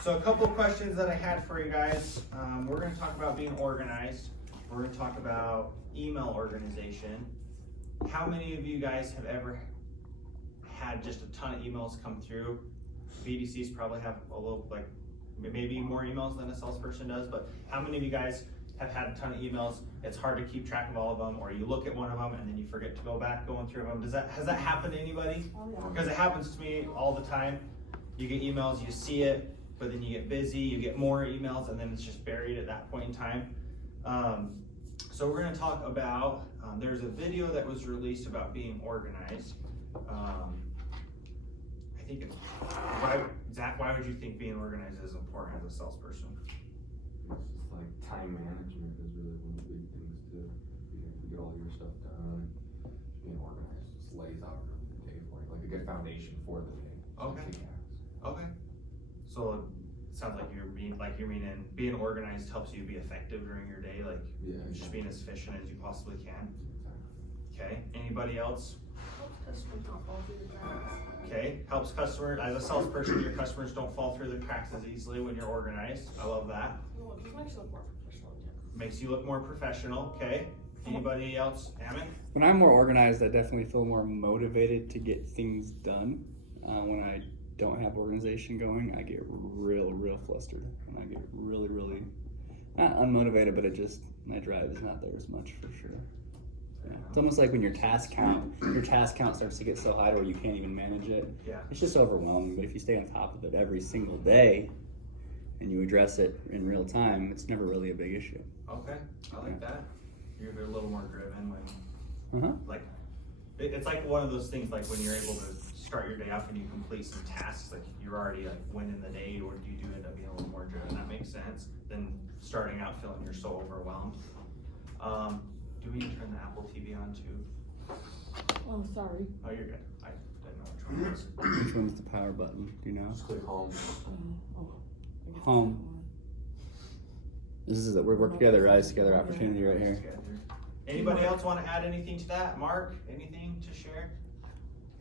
So a couple questions that I had for you guys. We're going to talk about being organized. We're going to talk about email organization. How many of you guys have ever had just a ton of emails come through? BDCs probably have a little, like, maybe more emails than a salesperson does, but how many of you guys have had a ton of emails? It's hard to keep track of all of them, or you look at one of them and then you forget to go back going through them. Has that happened to anybody? Oh, yeah. Because it happens to me all the time. You get emails, you see it, but then you get busy, you get more emails, and then it's just buried at that point in time. So we're gonna talk about, there's a video that was released about being organized. I think it's, Zach, why would you think being organized is important as a salesperson? It's just like time management is really one of the big things to get all your stuff done. Being organized just lays out really the day for you, like a good foundation for the day. Okay. Okay. So it sounds like you're meaning being organized helps you be effective during your day, like just being as efficient as you possibly can. Okay. Anybody else? Helps customers not fall through the cracks. Okay. Helps customers, as a salesperson, your customers don't fall through the cracks as easily when you're organized. I love that. Well, it makes you look more professional. Makes you look more professional. Okay. Anybody else? Ammon? When I'm more organized, I definitely feel more motivated to get things done. When I don't have organization going, I get real flustered. And I get really, not unmotivated, but my drive is not there as much for sure. Yeah. It's almost like when your task count starts to get so high where you can't even manage it. Yeah. It's just overwhelming, but if you stay on top of it every single day and you address it in real time, it's never really a big issue. Okay. I like that. You're a little more driven when, like, it's like one of those things, like when you're able to start your day off and you complete some tasks, like you're already like winning the day, or you do end up being a little more driven. That makes sense than starting out feeling you're so overwhelmed. Do we turn the Apple TV on too? Oh, sorry. Oh, you're good. I didn't know which one it was. Which one's the power button? Do you know? Just click home. Home. This is we work together, rise together opportunity right here. Anybody else want to add anything to that? Mark, anything to share?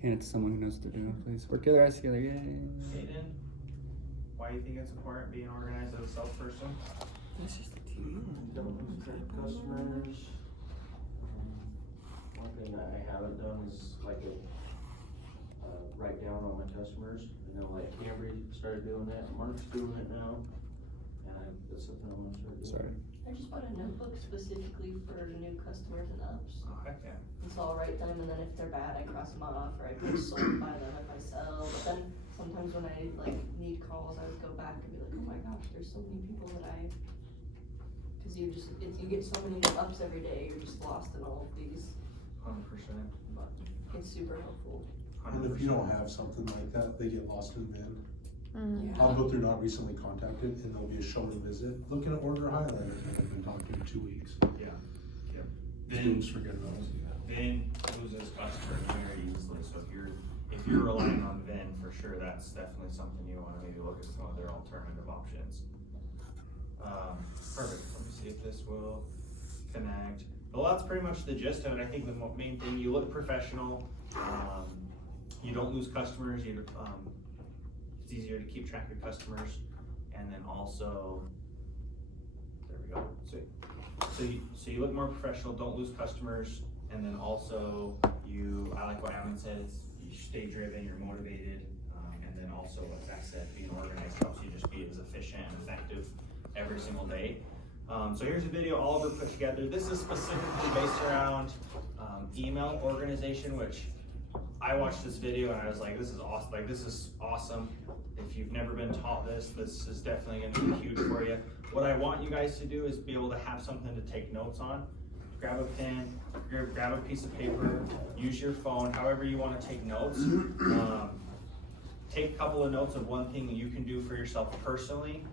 Hand it to someone who knows what they're doing, please. Work together, rise together, yay. Hayden, why do you think it's important being organized as a salesperson? That's just the TV. Don't lose track of customers. One thing that I haven't done is like write down all my customers. You know, like Cambry started doing that, Mark's doing it now, and that's something I'm gonna start doing. Sorry. I just bought a notebook specifically for new customers and ups. Oh, heck yeah. And so I'll write them, and then if they're bad, I cross them off, or I put sold by them if I sell. But then sometimes when I need calls, I would go back and be like, oh my gosh, there's so many people that because you get so many ups every day, you're just lost in all of these. 100%. But it's super helpful. And if you don't have something like that, they get lost in VIN. Yeah. I'll go through not recently contacted and there'll be a show and visit, looking at order highlighter, and I've been talking to 2 weeks. Yeah. Yep. Students forget about it. VIN loses customers very easily, so if you're relying on VIN, for sure, that's definitely something you want to maybe look at some other alternative options. Perfect. Let me see if this will connect. Well, that's pretty much the gist of it. I think the main thing, you look professional. You don't lose customers. It's easier to keep track of customers, and then also, there we go. So you look more professional. Don't lose customers, and then also I like what Alan said. You stay driven. You're motivated, and then also, like Zach said, being organized helps you just be as efficient and effective every single day. So here's a video Oliver put together. This is specifically based around email organization, which I watched this video and I was like, this is awesome. Like, this is awesome. If you've never been taught this is definitely going to be huge for you. What I want you guys to do is be able to have something to take notes on. Grab a pen, grab a piece of paper, use your phone, however you want to take notes. Take a couple of notes of one thing that you can do for yourself personally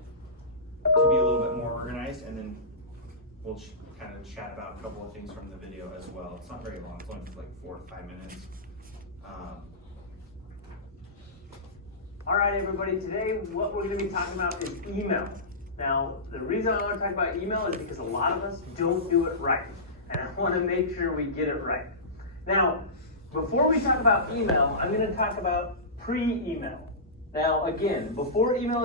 to be a little bit more organized, and then we'll kind of chat about a couple of things from the video as well. It's not very long, it's only like 4 to 5 minutes. All right, everybody, today what we're going to be talking about is email. Now, the reason I want to talk about email is because a lot of us don't do it right, and I want to make sure we get it right. Now, before we talk about email, I'm going to talk about pre-email. Now, again, before email